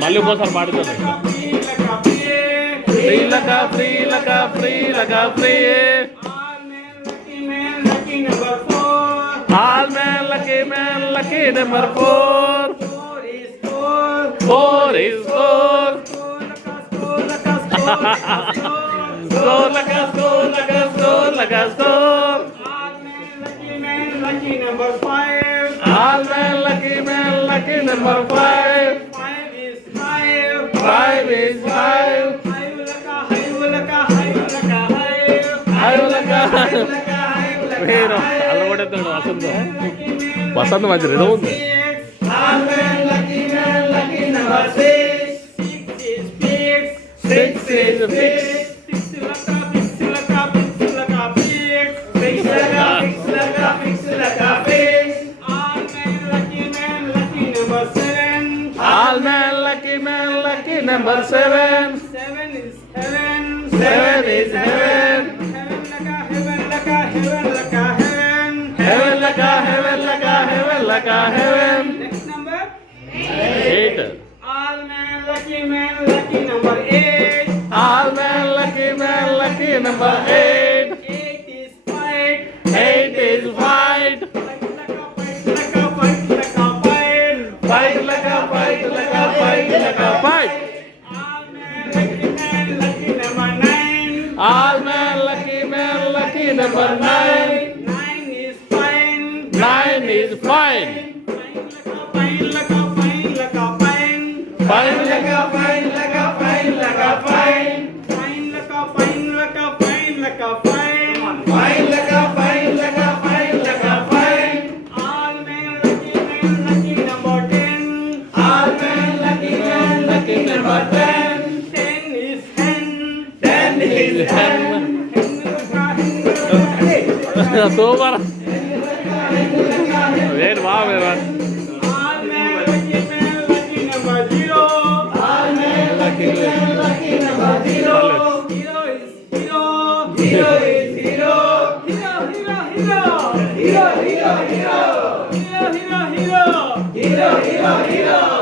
మళ్ళీ ఇంకోసారి పాడుతుంది. ఫ్రీ లగా ఫ్రీ లగా ఫ్రీ లగా free. All man lucky man lucky number 4. 4 is 4. Score laka score laka score laka score. Lucky number 5. All man lucky number 5. 5 is 5. 5 is 5. నేను అలవాడతాడు వసంత మంచి ready ఉంది. All man lucky number 6. 6 is 6. 6 is 6. All man lucky number 7. 7 is heaven. 7 is heaven. Heaven laka heaven. Heaven laka heaven. Next number 8. all man lucky number 8. All man lucky number 8. 8 is fight. 8 is fight. Fight laka Fight laka fight. all man lucky number 9. All man lucky number 9. 9 is fine. 9 is fine. Fine laka fine. Fine laka Fine laka fine. Fine laka fine. All man lucky number 10. All man lucky number 10. 10 is hen. 10 is hen. Super వేరు బాగా. All man lucky number 0. All man lucky number 0. Hero is hero. Hero is hero. Hero. Hero. Hero.